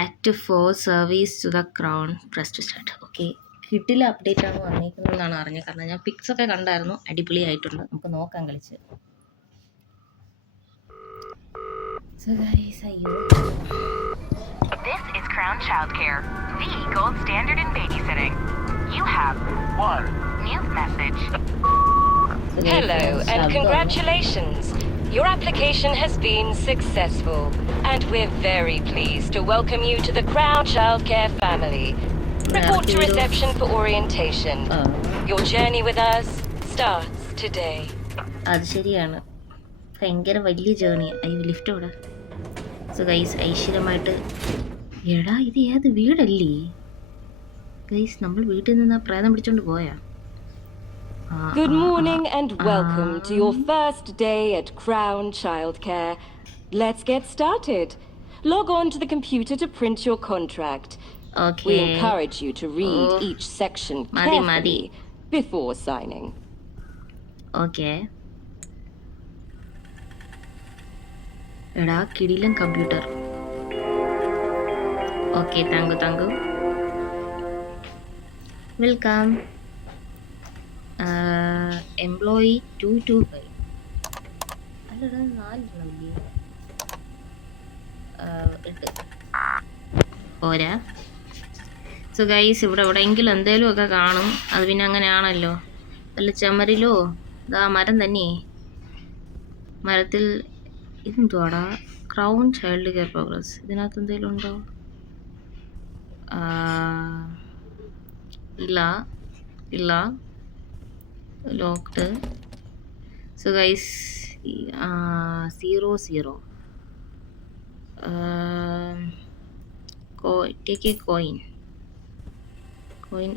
Act 4 service to the crown press to start. Okay, കിട്ടില്ല update ആണ് വന്നിരിക്കുന്നതെന്നാണ് അറിഞ്ഞത്. കാരണം ഞാൻ പിക്സ് ഒക്കെ കണ്ടായിരുന്നു, അടിപൊളിയായിട്ടുണ്ട്. നമുക്ക് നോക്കാം കളിച്ച്. So guys, This is Crown Childcare, the gold standard in babysitting. You have one new message. Hello and congratulations. Your application has been successful and we're very pleased to welcome you to the Crown Childcare family. Report to reception for orientation. Your journey with us starts today. അത് ശരിയാണ്, ഭയങ്കര വലിയ journey. Lift ഇവിടെ. So guys, ഐശ്വര്യമായിട്ട് എടാ ഇത് ഏത് വീടല്ലേ ഗൈസ്? നമ്മൾ വീട്ടിൽ നിന്ന് പ്രേതം പിടിച്ചോണ്ട് പോയാ? Good morning and welcome to your first day at Crown Childcare. Let's get started. Log on to the computer to print your contract. Okay. We encourage you to read each section carefully before signing. Okay. എടാ കിടിലൻ computer. Okay, thank you. Welcome. Employee 225. അല്ലടാ 4 പോരാ. So guys, ഇവിടെ എവിടെയെങ്കിലും എന്തേലും ഒക്കെ കാണും. അത് പിന്നെ അങ്ങനെയാണല്ലോ. വല്ല ചമരിലോ ഇതാ മരം തന്നെ. മരത്തിൽ ഇതെന്തുവാടാ? Crown child care progress. ഇതിനകത്ത് എന്തെങ്കിലും ഉണ്ടോ? ഇല്ല. Locked. So guys, 00 take a coin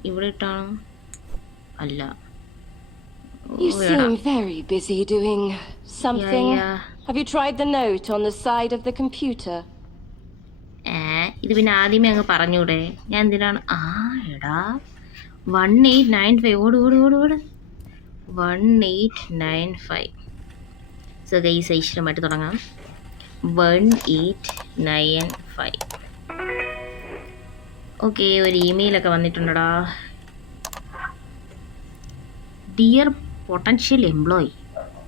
ഇവിടെ ഇട്ടാണ്. അല്ല, You seem very busy doing something. Yeah. Have you tried the note on the side of the computer? ഇത് പിന്നെ ആദ്യമേ അങ്ങ് പറഞ്ഞൂടെ? ഞാൻ എന്തിനാണ്? എടാ 1895. ഓട് 1895. സോ ഗൈസ്, ഐശ്വര്യമായിട്ട് തുടങ്ങാം. 1895. ഓക്കെ, ഒരു ഇമെയിലൊക്കെ വന്നിട്ടുണ്ടടാ. Dear potential employee,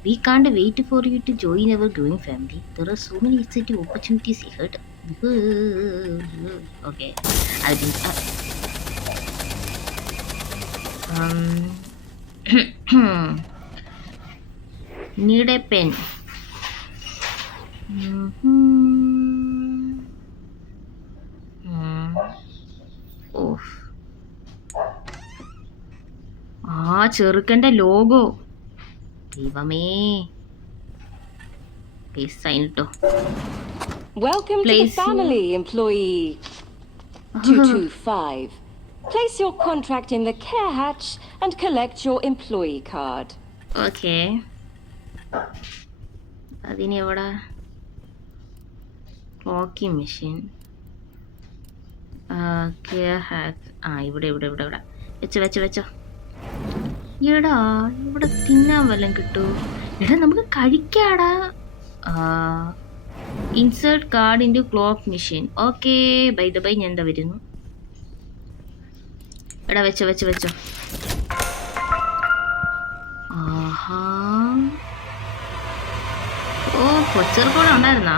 we can't wait for you to join our growing family. There are so many exciting opportunities ahead. Okay, I think need a pen. ചെറുക്കൻ്റെ ലോഗോ. ദൈവമേ. സൈൻ ഇട്ടോ. Welcome to the family, employee 225. Place your contract in the care hatch and collect your employee card. Okay, അതിന് എവിടെ? Clocking machine, care hack. ഇവിടെ വെച്ചോ. എടാ ഇവിടെ തിന്നാൻ വല്ലതും കിട്ടുമോ? എടാ നമുക്ക് കഴിക്കാടാ. Insert card into clock machine. Okay, by the by ഞാൻ എന്താ വരുന്നു. എടാ വെച്ചോ. ആഹാ, കൊച്ചർ കൂടെ ഉണ്ടായിരുന്നാ?